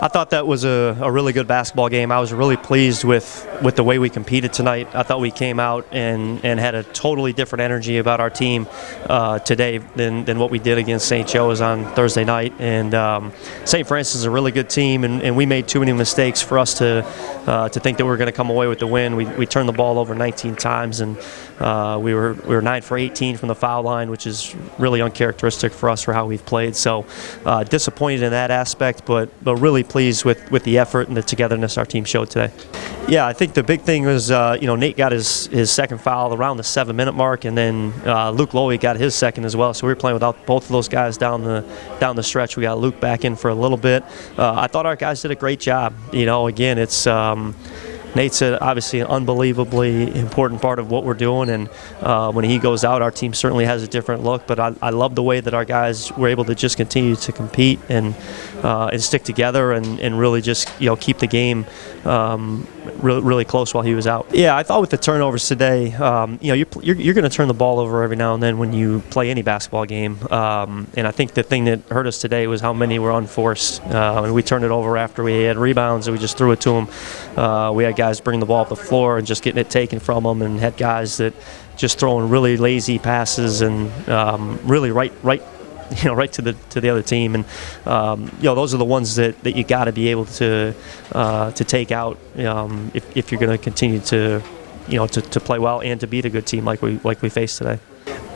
I thought that was a really good basketball game. I was really pleased with the way we competed tonight. I thought we came out and had a totally different energy about our team today than what we did against St. Joe's on Thursday night. And St. Francis is a really good team, and we made too many mistakes for us to think that we were going to come away with the win. We turned the ball over 19 times, and we were 9 for 18 from the foul line, which is really uncharacteristic for us for how we've played. So disappointed in that aspect, but really pleased with the effort and the togetherness our team showed today. Yeah, I think the big thing was, Nate got his second foul around the 7-minute mark, and then Luke Lowy got his second as well. So we were playing without both of those guys down the stretch. We got Luke back in for a little bit. I thought our guys did a great job. Again, it's Nate's obviously an unbelievably important part of what we're doing, and when he goes out, our team certainly has a different look. But I love the way that our guys were able to just continue to compete and stick together and really just keep the game really close while he was out. Yeah, I thought with the turnovers today, you're going to turn the ball over every now and then when you play any basketball game, and I think the thing that hurt us today was how many were unforced. And we turned it over after we had rebounds and we just threw it to them. We had guys bringing the ball up the floor and just getting it taken from them, and had guys that just throwing really lazy passes and really right to the other team. And those are the ones that you got to be able to take out if you're going to continue to play well and to beat a good team like we faced today.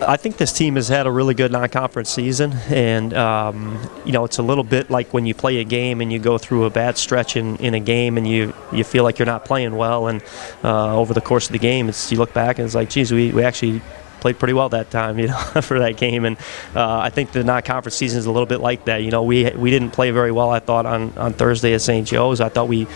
I think this team has had a really good non-conference season, and it's a little bit like when you play a game and you go through a bad stretch in a game and you feel like you're not playing well, and over the course of the game you look back and it's like, geez, we actually played pretty well that time, for that game. And I think the non-conference season is a little bit like that. We didn't play very well, I thought, on Thursday at St. Joe's. I thought we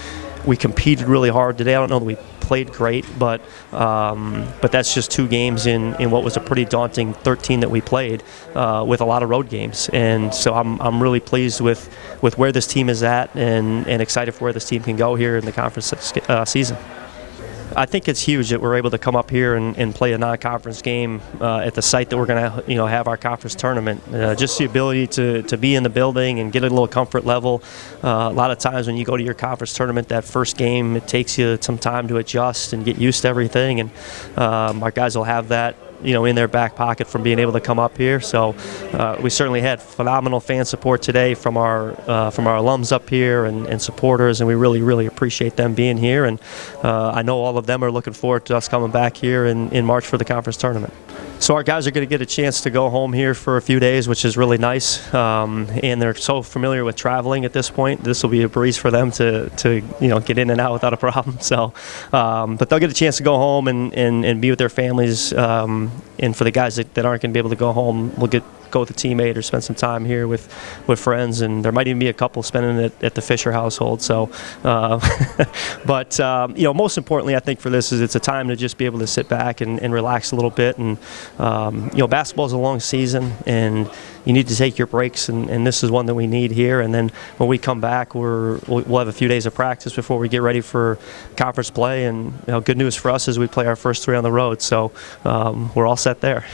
competed really hard today. I don't know that we played great, but that's just 2 games in what was a pretty daunting 13 that we played with a lot of road games. And so I'm really pleased with where this team is at and excited for where this team can go here in the conference season. I think it's huge that we're able to come up here and play a non-conference game at the site that we're going to have our conference tournament. Just the ability to be in the building and get a little comfort level. A lot of times when you go to your conference tournament, that first game, it takes you some time to adjust and get used to everything. And our guys will have that in their back pocket from being able to come up here. So we certainly had phenomenal fan support today from our alums up here and supporters, and we really appreciate them being here. And I know all of them are looking forward to us coming back here in March for the conference tournament. So our guys are going to get a chance to go home here for a few days, which is really nice. And they're so familiar with traveling at this point. This will be a breeze for them to get in and out without a problem. So, but they'll get a chance to go home and be with their families. And for the guys that aren't going to be able to go home, we'll go with a teammate or spend some time here with friends, and there might even be a couple spending it at the Fischer household. So, but most importantly, I think for this is it's a time to just be able to sit back and relax a little bit. And basketball is a long season, and you need to take your breaks, and this is one that we need here. And then when we come back, we'll have a few days of practice before we get ready for conference play. And good news for us is we play our first 3 on the road, so we're all set there.